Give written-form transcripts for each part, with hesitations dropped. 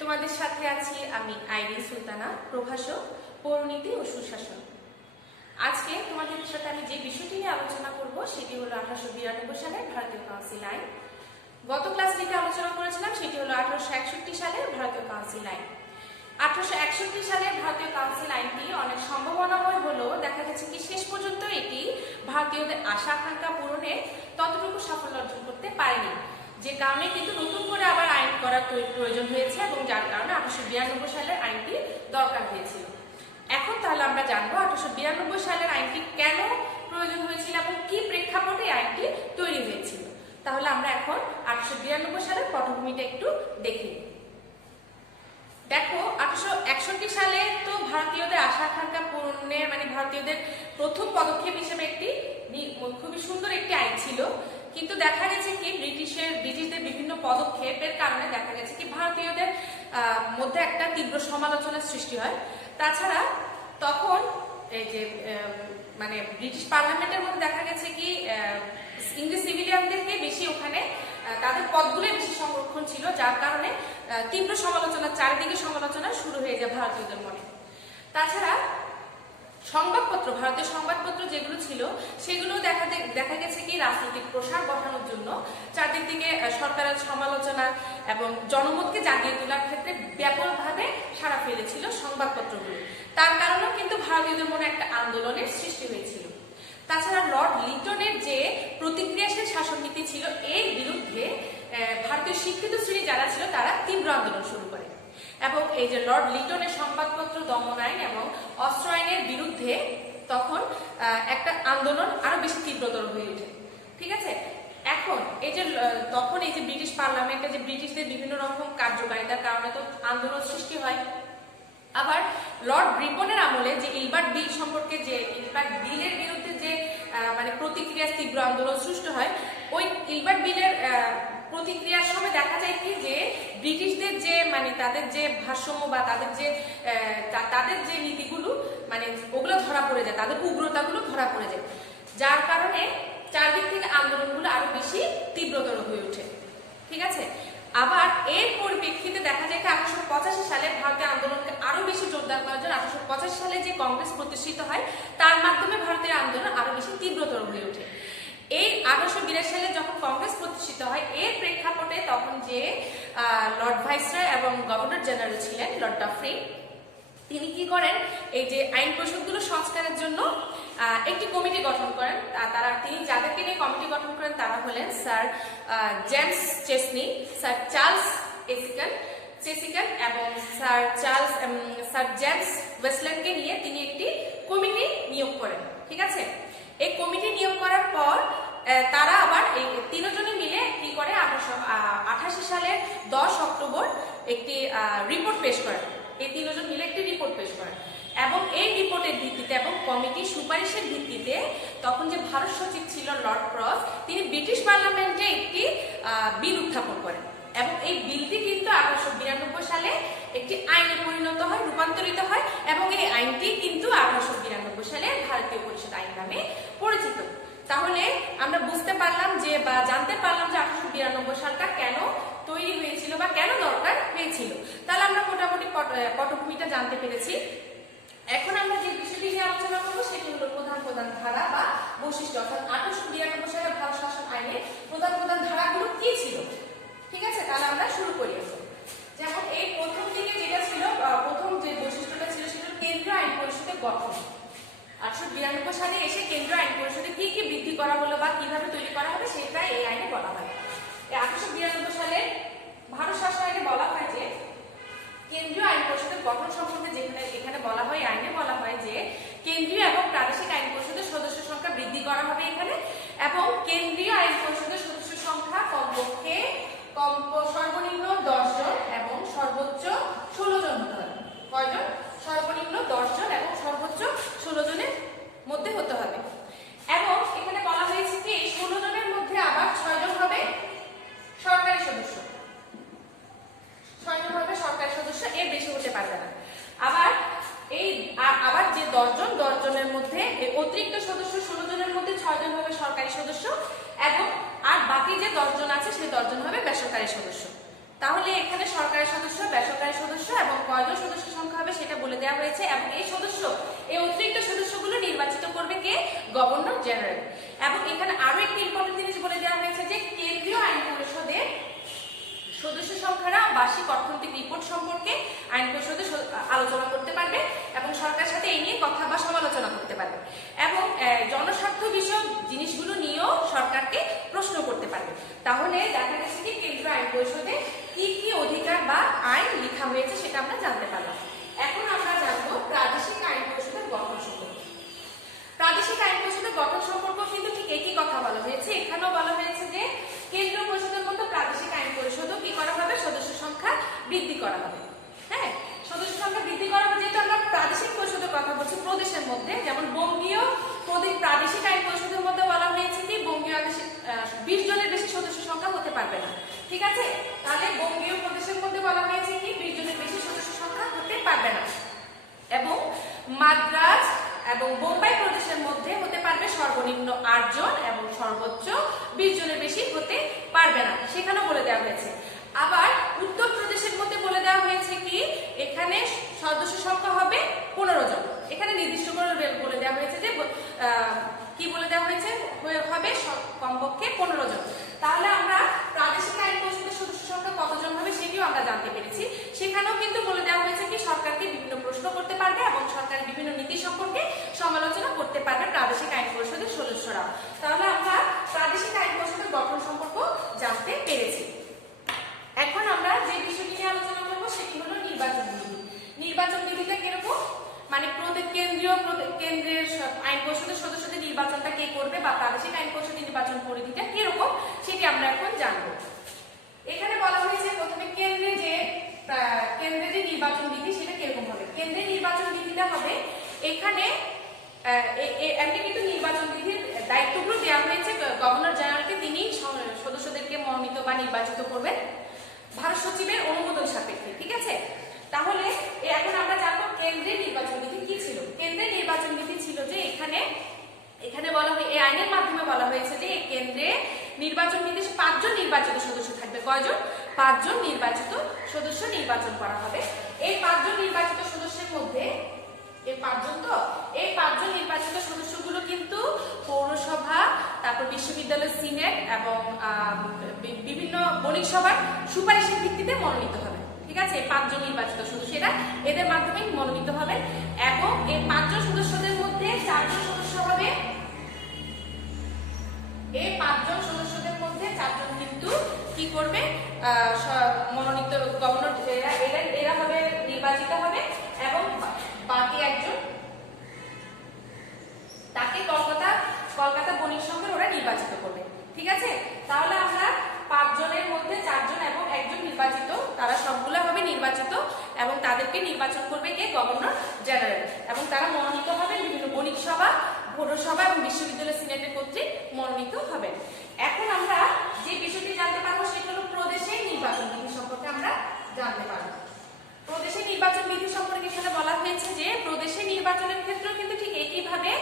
তোমাদের সাথে আছি আমি আইরিন সুলতানা, প্রভাষক, পৌরনীতি ও সুশাসন। আজকে তোমাদের সাথে আমি যে বিষয়টি নিয়ে আলোচনা করব সেটি হলো 1892 সালের ভারতীয় কাউন্সিল আইন। গত ক্লাস থেকে আলোচনা করেছিলাম সেটি হলো 1861 সালের ভারতীয় কাউন্সিল আইন। 1861 সালের ভারতীয় কাউন্সিল আইনটি অনেক সম্ভাবনাময় হলেও দেখা গেছে কি শেষ পর্যন্ত এটি ভারতীয়দের আশা আকাঙ্ক্ষা পূরণে ততটুকু সাফল্য অর্জন করতে পারেনি, যে কারণে কিন্তু নতুন করে আবার আইন করার প্রয়োজন হয়েছে এবং যার কারণে 1892 সালের আইনটি দরকার হয়েছিল। এখন তাহলে আমরা জানবো 1892 সালের আইনটি কেন প্রয়োজন হয়েছিল এবং কি প্রেক্ষাপটে আইনটি তৈরি হয়েছিল। তাহলে আমরা এখন 1892 সালের পটভূমিটা একটু দেখি। দেখো, 1861 সালে তো ভারতীয়দের আশা আকাঙ্ক্ষা পূরণে ভারতীয়দের প্রথম পদক্ষেপ হিসেবে একটি খুবই সুন্দর একটি আইন ছিল, কিন্তু দেখা গেছে কি ব্রিটিশদের বিভিন্ন পদক্ষেপের কারণে দেখা গেছে কি ভারতীয়দের মধ্যে একটা তীব্র সমালোচনার সৃষ্টি হয়। তাছাড়া তখন এই যে ব্রিটিশ পার্লামেন্টের মধ্যে দেখা গেছে কি ইংরেজ সিভিলিয়ানদেরকে বেশি ওখানে তাদের পদগুলোই বেশি সংরক্ষণ ছিল, যার কারণে তীব্র সমালোচনা, চারিদিকে সমালোচনা শুরু হয়ে যায় ভারতীয়দের মনে। তাছাড়া সংবাদপত্র, ভারতের সংবাদপত্র যেগুলো ছিল সেগুলো দেখা গেছে কি রাজনৈতিক প্রসার ঘটানোর জন্য চারদিক থেকে সরকারের সমালোচনা এবং জনমতকে জাগিয়ে তোলার ক্ষেত্রে ব্যাপকভাবে সাড়া ফেলেছিল সংবাদপত্রগুলো। তার কারণেও কিন্তু ভারতীয়দের মনে একটা আন্দোলনের সৃষ্টি হয়েছিল। তাছাড়া লর্ড লিটনের যে প্রতিক্রিয়াশীল শাসননীতি ছিল এর বিরুদ্ধে ভারতীয় শিক্ষিত শ্রেণী যারা ছিল তারা তীব্র আন্দোলন শুরু করে এবং এই যে লর্ড লিটনের সংবাদপত্র দমন আইন এবং অস্ত্র আইনের বিরুদ্ধে তখন একটা আন্দোলন আরো বেশি তীব্রতর হয়ে ওঠে। ঠিক আছে, এখন এই যে তখন এই যে ব্রিটিশ পার্লামেন্টে যে ব্রিটিশদের বিভিন্ন রকম কার্যকারিতার কারণে তো আন্দোলন সৃষ্টি হয়। আবার লর্ড রিপনের আমলে যে ইলবার্ট বিল সম্পর্কে, যে ইলবার্ট বিলের বিরুদ্ধে যে প্রতিক্রিয়া তীব্র আন্দোলন সৃষ্টি হয়, ওই ইলবার্ট বিলের প্রতিক্রিয়ার সময় দেখা যায় কি যে ব্রিটিশদের যে তাদের যে ভারসাম্য বা তাদের যে নীতিগুলো ওগুলো ধরা পড়ে যায়, তাদের উগ্রতাগুলো ধরা পড়ে যায়, যার কারণে চারদিক থেকে আন্দোলনগুলো আরো বেশি তীব্রতর হয়ে ওঠে। ঠিক আছে, আবার এর পরিপ্রেক্ষিতে দেখা যায় 1885 সালে ভারতীয় আন্দোলনকে আরো বেশি জোরদার করার জন্য 1885 সালে যে কংগ্রেস প্রতিষ্ঠিত হয় তার মাধ্যমে ভারতীয় আন্দোলন আরো বেশি তীব্রতর হয়ে ওঠে। এই 1882 সালে যখন কংগ্রেস প্রতিষ্ঠিত হয় এর প্রেক্ষাপটে তখন যে লর্ড ভাইসরয় এবং গভর্নর জেনারেল ছিলেন লর্ড ডাফরি, তিনি কি করেন, এই যে আইন পরিষদগুলো সংস্কারের জন্য একটি কমিটি গঠন করেন। তিনি যাদেরকে নিয়ে কমিটি গঠন করেন তারা হলেন স্যার জেমস চেসনি, স্যার চার্লস চেসিকান এবং স্যার জেমস ওয়েসল্যান্ডকে নিয়ে তিনি একটি কমিটি নিয়োগ করেন। ঠিক আছে, এই কমিটি নিয়োগ করার পর তারা আবার এই তিনজনে মিলে কি করে 1888 সালের 10 অক্টোবর একটি রিপোর্ট পেশ করেন। এই তিনজন মিলে একটি রিপোর্ট পেশ করেন এবং এই রিপোর্টের ভিত্তিতে এবং কমিটির সুপারিশের ভিত্তিতে তখন যে ভারত সচিব ছিল লর্ড ক্রস, তিনি ব্রিটিশ পার্লামেন্টে একটি বিল উত্থাপন করেন এবং এই বিলটি কিন্তু 1892 সালে একটি আইনে পরিণত হয়, রূপান্তরিত হয় এবং এই আইনটি কিন্তু 1892 সালে ভারতীয় পরিষদ আইন নামে পরিচিত। তাহলে আমরা বুঝতে পারলাম যে বা জানতে পারলাম যে 1892 সালটা কেন তৈরি হয়েছিল বা কেন দরকার হয়েছিল। তাহলে আমরা মোটামুটি পটভূমিটা জানতে পেরেছি। এখন আমরা যে বিষয়টি নিয়ে আলোচনা করবো সেটি হলো প্রধান ধারা বা বৈশিষ্ট্য, অর্থাৎ 1892 সালের ভারত শাসন আইনের প্রধান ধারাগুলো কি ছিল। ঠিক আছে, তাহলে আমরা শুরু করি। যেমন এই প্রথম দিকে যেটা ছিল, প্রথম যে বৈশিষ্ট্যটা ছিল সেটা কেন্দ্রীয় আইন পরিষদের গঠন। 1892 সালে এসে কেন্দ্রীয় আইন পরিষদে কি কি বৃদ্ধি করা হলো বা কিভাবে তৈরি করা হবে সেটা এই আইনে বলা হয়। 1892 সালে ভারত শাসন আইনে বলা হয় যে কেন্দ্রীয় আইন পরিষদের গঠন সম্পর্কে এখানে বলা হয়, আইনে বলা হয় যে কেন্দ্রীয় এবং প্রাদেশিক আইন পরিষদের সদস্য সংখ্যা বৃদ্ধি করা হবে এখানে, এবং কেন্দ্রীয় আইন পরিষদের সদস্য সংখ্যা কমপক্ষে সর্বনিম্ন 10 জন এবং সর্বোচ্চ 16 জন হতে হবে। কয়জন? সর্বনিম্ন 10 জন এবং সর্বোচ্চ 16 জনের মধ্যে হতে হবে। এবং এখানে বলা হয়েছে কি 16 জনের মধ্যে আবার 6 জন হবে সরকারি সদস্য, 6 জন হবে সরকারি সদস্য, এর বেশি হতে পারবে না। আবার যে 10 জনের মধ্যে অতিরিক্ত সদস্য 16 জনের মধ্যে 6 জন হবে সরকারি সদস্য এবং বাকি যে 10 জন আছে সেই 10 জন হবে বেসরকারি সদস্য। তাহলে এখানে সরকারি সদস্য, বেসরকারি হয়েছে এবং এই অতিরিক্ত সদস্যগুলো নির্বাচিত করবে কে? Governor general. এবং এখানে আরো একটি ইম্পর্টেন্ট জিনিস বলে দেওয়া হয়েছে যে কেন্দ্রীয় আইন পরিষদের সদস্য সংখ্যারা বার্ষিক অর্থনৈতিক রিপোর্ট সম্পর্কে আইন পরিষদে আলোচনা করতে পারবে এবং সরকারের সাথে এই নিয়ে কথা বা সমালোচনা করতে পারবে এবং জনস্বার্থ বিষয়ক জিনিসগুলো নিয়েও সরকারকে প্রশ্ন করতে পারবে। তাহলে দেখা গেছে কি কেন্দ্রীয় আইন পরিষদে কি কি অধিকার বা আইন লেখা হয়েছে সেটা আমরা জানতে পারলাম। এখন আমরা জানবো প্রাদেশিক আইন পরিষদের গঠন সম্পর্কে। প্রাদেশিক আইন পরিষদের গঠন সম্পর্ক কিন্তু ঠিক একই কথা বলা হয়েছে। এখানেও বলা হয়েছে যে কেন্দ্রীয় পরিষদের মতো প্রাদেশিক আইন পরিষদও কি করা হবে? সদস্য সংখ্যা বৃদ্ধি করা হবে। হ্যাঁ, সদস্য সংখ্যা বৃদ্ধি করা হবে। যেহেতু আমরা প্রাদেশিক পরিষদের কথা বলছি প্রদেশের মধ্যে, যেমন বঙ্গীয় প্রাদেশিক আইন পরিষদের মধ্যে বলা হয়েছে কি বঙ্গীয় আদেশে 20 জনের বেশি সদস্য সংখ্যা হতে পারবে না। ঠিক আছে, তাহলে বঙ্গীয় প্রদেশের মধ্যে বলা হয়েছে কি 20 জনের বেশি সদস্য সংখ্যা হতে পারবে না। এবং মাদ্রাজ এবং বোম্বাই প্রদেশের মধ্যে হতে পারবে সর্বনিম্ন 8 জন এবং সর্বোচ্চ 20 জনের বেশি হতে পারবে না, সেখানেও বলে দেওয়া হয়েছে। আবার উত্তর প্রদেশের মধ্যে বলে দেওয়া হয়েছে কি এখানে সদস্য সংখ্যা হবে 15 জন। এখানে নির্দিষ্ট করে বলে দেওয়া হয়েছে যে কি বলে দেওয়া হয়েছে হবে কমপক্ষে 15 জন। তাহলে আমরা প্রাদেশিক আইন পরিষদের সদস্য সংখ্যা কতজন হবে সেটিও আমরা জানতে পেরেছি। সেখানেও কিন্তু বলে দেওয়া হয়েছে কি সরকারকে বিভিন্ন প্রশ্ন করতে পারবে এবং সরকারের বিভিন্ন নীতি সম্পর্কে সমালোচনা করতে পারবে প্রাদেশিক আইন পরিষদের সদস্যরা। তাহলে আমরা প্রাদেশিক আইন পরিষদের গঠন সম্পর্ক জানতে পেরেছি। এখন আমরা যে বিষয়টি নিয়ে আলোচনা করব সেটি হলো নির্বাচন বিধি। নির্বাচন বিধিটা কিরকম, মানে কেন্দ্রের আইন পরিষদের সদস্যদের নির্বাচনটা কে করবে বা প্রাদেশিক আইন পরিষদের নির্বাচন পরিধিটা কিরকম সেটি আমরা এখন জানবো। এখানে বলা হয়েছে প্রথমে কেন্দ্রে যে নির্বাচন বিধি সেটা কিরকম হবে। কেন্দ্রের নির্বাচন বিধিটা হবে এখানে এমনি কিন্তু নির্বাচন বিধির দায়িত্বগুলো দেওয়া হয়েছে গভর্নর জেনারেলকে। তিনি সদস্যদেরকে মনোনীত বা নির্বাচিত করবেন ভারত সচিবের অনুমোদন সাপেক্ষে। ঠিক আছে, তাহলে এখন আমরা জানবো কেন্দ্রের নির্বাচন বিধি কি ছিল। কেন্দ্রের নির্বাচন বিধি ছিল যে এখানে বলা হয় এই আইনের মাধ্যমে বলা হয়েছে যে এই কেন্দ্রে নির্বাচন বিধি 5 জন নির্বাচিত সদস্য থাকবে। কয়জন? 5 জন নির্বাচিত সদস্য নির্বাচন করা হবে। এই 5 জন নির্বাচিত সদস্যের মধ্যে এই 5 জন নির্বাচিত সদস্যগুলো কিন্তু পৌরসভা, তারপর বিশ্ববিদ্যালয় সিনেট এবং বিভিন্ন বণিক সভার সুপারিশের ভিত্তিতে মনোনীত হবে। ঠিক আছে, 5 জন নির্বাচিত সদস্যরা এদের মাধ্যমে মনোনীত হবে এবং এই 5 জন সদস্যদের মধ্যে 4 জন সদস্য হবে। এই 5 জন সদস্যদের মধ্যে 4 জন কিন্তু কি করবে? মনোনীত গভর্নর এরা হবে নির্বাচিত হবে এবং বাকি একজন তাকে কলকাতা বণিক সংঘের ওরা নির্বাচিত করবে। ঠিক আছে, তাহলে আমরা 5 জনের মধ্যে 4 জন এবং একজন নির্বাচিত, তারা সবগুলো হবে নির্বাচিত এবং তাদেরকে নির্বাচন করবে কে? Governor general. এবং তারা মনোনীত হবে বিভিন্ন বণিক সভা, পৌরসভা এবং বিশ্ববিদ্যালয় সিনেটের কর্তৃক মনোনীত হবে। এখন আমরা যে বিষয়টি জানতে পারবো সেটা হলো প্রদেশের নির্বাচন বিধি সম্পর্কে আমরা জানতে পারবো। প্রদেশের নির্বাচন বিধি সম্পর্কে এখানে বলা হয়েছে যে প্রদেশের নির্বাচনের ক্ষেত্রেও কিন্তু ঠিক একইভাবে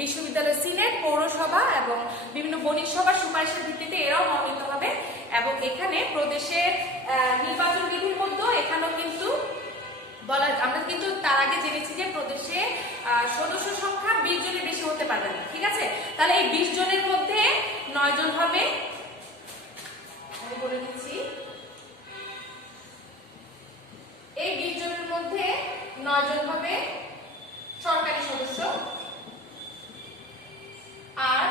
বিশ্ববিদ্যালয় সিনেট, পৌরসভা এবং বিভিন্ন বণিক সভার সুপারিশের ভিত্তিতে এরাও মনোনীত হবে। এবং এখানে প্রদেশের নির্বাচন বিধির মধ্যে এখানেও কিন্তু আমরা কিন্তু তার আগে জেনেছি যে প্রদেশে সদস্য সংখ্যা 20 জনের বেশি হতে পারবে না। ঠিক আছে, তাহলে এই 20 জনের মধ্যে 9 জন হবে, আমি বলে দিচ্ছি, এই 20 জনের মধ্যে 9 জন হবে সরকারি সদস্য আর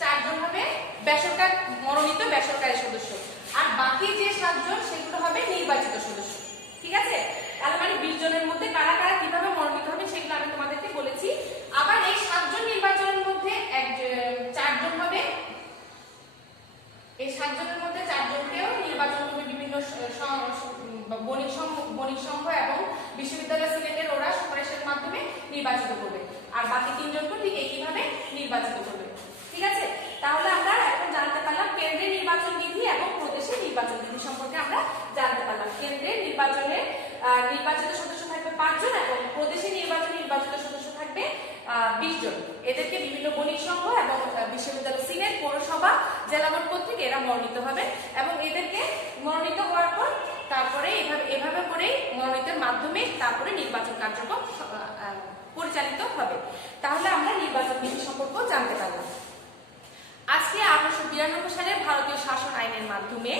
4 জন হবে মনোনীত বেসরকারি সদস্য আর বাকি যে 7 জন সেগুলো হবে নির্বাচিত সদস্য। ঠিক আছে, তাহলে মানে 20 জনের মধ্যে কারা কারা কিভাবে মনোনীত হবে সেগুলো আমি তোমাদেরকে বলেছি। আবার এই 7 জন নির্বাচনের মধ্যে 4 জন হবে, এই 7 জনের মধ্যে 4 জনকেও নির্বাচন করবে বিভিন্ন বণিক সংঘ এবং বিশ্ববিদ্যালয় সিনেটের ওরা সুপারিশের মাধ্যমে নির্বাচিত করবে আর বাকি 3 জনকে ঠিক একইভাবে নির্বাচিত করবে। ঠিক আছে, তাহলে আমরা এখন জানতে পারলাম কেন্দ্রের নির্বাচন বিধি এবং প্রদেশের নির্বাচন বিধি সম্পর্কে আমরা জানতে পারলাম। কেন্দ্রের নির্বাচনে নির্বাচিত সদস্য থাকবে 5 জন এবং প্রদেশের নির্বাচিত সদস্য থাকবে 20 জন। এদেরকে বিভিন্ন বণিক সংঘ এবং বিশ্ববিদ্যালয় সিনেট, পৌরসভা, জেলা বোর্ড কর্তৃক এরা মনোনীত হবে এবং এদেরকে মনোনীত হওয়ার পর তারপরে এভাবে করেই মনোনীত ভারতীয়দের মাধ্যমে তারপরে নির্বাচন কার্যক্রম পরিচালিত হবে। তাহলে আমরা নির্বাচন নীতি সম্পর্কেও জানতে পারলাম। আজকে 1892 সালের ভারতীয় শাসন আইনের মাধ্যমে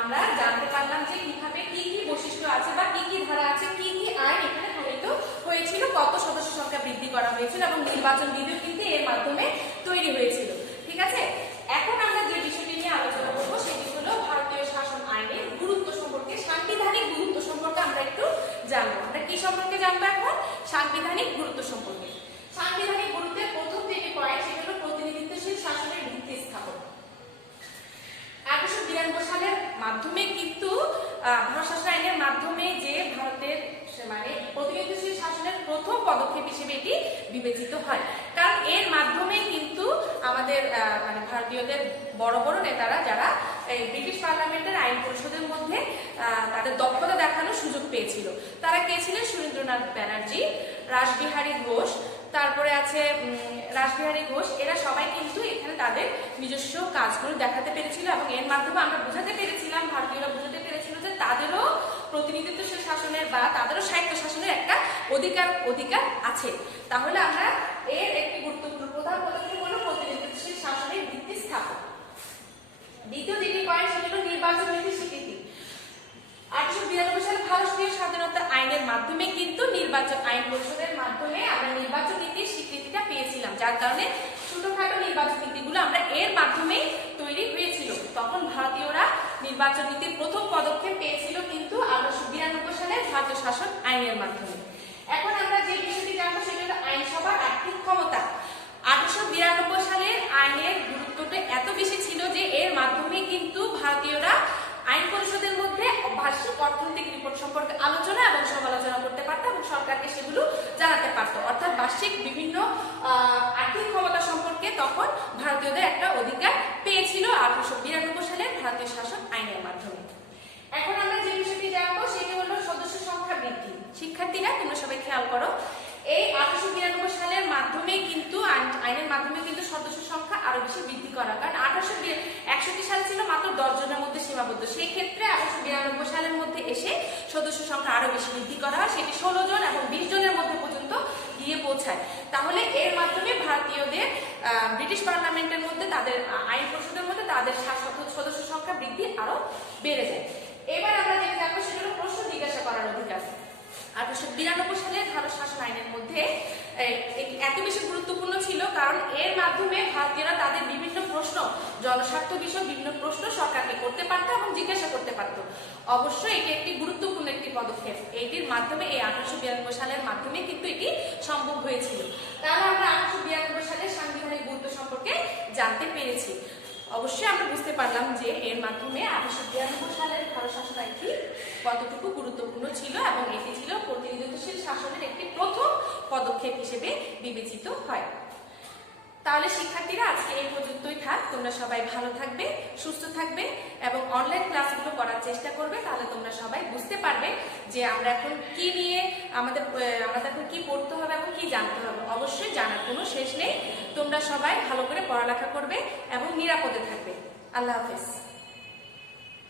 আমরা জানতে পারলাম যে কিভাবে কি কি বৈশিষ্ট্য আছে বা কি কি ধারা আছে, কি কি আইন এখানে প্রণীত হয়েছিল, কত সদস্য সংখ্যা বৃদ্ধি করা হয়েছিল এবং নির্বাচন বিধিও কিন্তু এর মাধ্যমে তৈরি হয়েছিল। ঠিক আছে, এখন আমরা যে বিষয়টি নিয়ে আলোচনা করবো সেটি হলো ভারতীয় শাসন আইনের গুরুত্ব সম্পর্কে, সাংবিধানিক গুরুত্ব সম্পর্কে আমরা একটু জানবো। আমরা কি সম্পর্কে জানবো এখন? সাংবিধানিক গুরুত্ব সম্পর্কে। সাংবিধানিক গুরুত্বের প্রথম যে পয়েন্ট সেটা হলো প্রতিনিধিত্বশীল শাসনের ভিত্তি স্থাপন। 1892 সালের মাধ্যমে কিন্তু ভারত শাসন আইনের মাধ্যমে যে ভারতের মানে প্রতিনিধিত্বশীল শাসনের প্রথম পদক্ষেপ হিসেবে এটি বিবেচিত হয়। কারণ এর মাধ্যমে কিন্তু আমাদের মানে ভারতীয়দের বড় বড় নেতারা যারা এই ব্রিটিশ পার্লামেন্টের আইন পরিষদের মধ্যে তাদের দক্ষতা দেখানোর সুযোগ পেয়েছিল। তারা কে ছিলেন? সুরেন্দ্রনাথ ব্যানার্জি, রাসবিহারী ঘোষ, তারপরে আছে রাসবিহারী ঘোষ। এরা সবাই কিন্তু এখানে তাদের নিজস্ব কাজগুলো দেখাতে পেরেছিল এবং এর মাধ্যমে আমরা বুঝাতে পেরেছিলাম, ভারতীয়রা বুঝাতে পেরেছিল যে তাদেরও প্রতিনিধিত্বশীল শাসনের বা তাদেরও সাহিত্য শাসনের একটা অধিকার আছে। তাহলে আমরা এর একটি গুরুত্বপূর্ণ প্রধান পদক্ষেপ হলো প্রতিনিধিত্বশীল শাসনের ভিত্তি স্থাপন। দ্বিতীয় যেটি পয়েন্ট সেটা হলো নির্বাচন নীতি স্বীকৃতি। 1892 সালে ভারতীয় স্বাধীনতা আইনের মাধ্যমে কিন্তু নির্বাচন আইন পরিষদের মাধ্যমে আমরা নির্বাচন নীতির স্বীকৃতিটা পেয়েছিলাম, যার কারণে ছোটখাটো নির্বাচন নীতিগুলো আমরা এর মাধ্যমে তৈরি হয়েছিল। তখন ভারতীয়রা নির্বাচন নীতির প্রথম পদক্ষেপ পেয়েছিল কিন্তু 1892 সালে ভারতীয় শাসন আইনের মাধ্যমে। এখন আমরা যে বিষয়টি জানবো সেটা হলো আইনসভার আর্থিক ক্ষমতা। 1892 সালের আইনের গুরুত্বটা এত বেশি ছিল যে এর মাধ্যমে কিন্তু ভারতীয়রা আইন পরিষদের মধ্যে বার্ষিক অর্থনৈতিক রিপোর্ট সম্পর্কে আলোচনা এবং সমালোচনা করতে পারত এবং সরকারকে সেগুলো জানাতে পারত। অর্থাৎ বার্ষিক বিভিন্ন আর্থিক ক্ষমতা সম্পর্কে তখন ভারতীয়দের একটা অধিকার পেয়েছিল 1892 সালের ভারতীয় শাসন আইনের মাধ্যমে। এখন আমরা যে বিষয়টি জানবো সেটি হলো সদস্য সংখ্যা বৃদ্ধি। শিক্ষার্থীরা তোমরা সবাই খেয়াল করো, এই 1892 সালের মাধ্যমে কিন্তু আইনের মাধ্যমে কিন্তু সদস্য সংখ্যা আরো বেশি বৃদ্ধি করা। কারণ 1861 সালে ছিল মাত্র 10 জনের মধ্যে সীমাবদ্ধ, সেই ক্ষেত্রে 1892 সালের মধ্যে এসে সদস্য সংখ্যা আরো বেশি বৃদ্ধি করা হয়, সেটি 16 জন এবং 20 জনের মধ্যে পর্যন্ত গিয়ে পৌঁছায়। তাহলে এর মাধ্যমে ভারতীয়দের ব্রিটিশ পার্লামেন্টের মধ্যে তাদের আইন পরিষদের মধ্যে তাদের সদস্য সংখ্যা বৃদ্ধি আরো বেড়ে যায়। এবার আমরা যেটা জানবো সেটা হলো প্রশ্ন জিজ্ঞাসা করার অধিকার। 1892 সালের ভারত শাসন আইনের মধ্যে এত বেশি গুরুত্বপূর্ণ ছিল কারণ এর মাধ্যমে ভারতীয়রা তাদের বিভিন্ন প্রশ্ন, জনস্বার্থ বিষয় বিভিন্ন প্রশ্ন সরকারকে করতে পারত এবং জিজ্ঞাসা করতে পারত। অবশ্যই এটি একটি গুরুত্বপূর্ণ একটি পদক্ষেপ। এটির মাধ্যমে এই 1892 সালের মাধ্যমে কিন্তু এটি সম্ভব হয়েছিল। তাহলে আমরা 1892 সালের সাংবিধানিক গুরুত্ব সম্পর্কে জানতে পেরেছি। অবশ্যই আমরা বুঝতে পারলাম যে এর মাধ্যমে 1892 সালের ভারত শাসন আইনটি কতটুকু গুরুত্বপূর্ণ ছিল এবং এটি ছিল প্রতিনিধিত্বশীল শাসনের একটি প্রথম পদক্ষেপ হিসেবে বিবেচিত হয়। তাহলে শিক্ষার্থীরা আজকে এই পর্যন্তই থাক। তোমরা সবাই ভালো থাকবে, সুস্থ থাকবে এবং অনলাইন ক্লাসগুলো করার চেষ্টা করবে। তাহলে তোমরা সবাই বুঝতে পারবে যে আমরা এখন কি নিয়ে আমাদের এখন কি পড়তে হবে এবং কি জানতে হবে। অবশ্যই জানার কোনো শেষ নেই। তোমরা সবাই ভালো করে পড়ালেখা করবে এবং নিরাপদে থাকবে। আল্লাহ হাফেজ।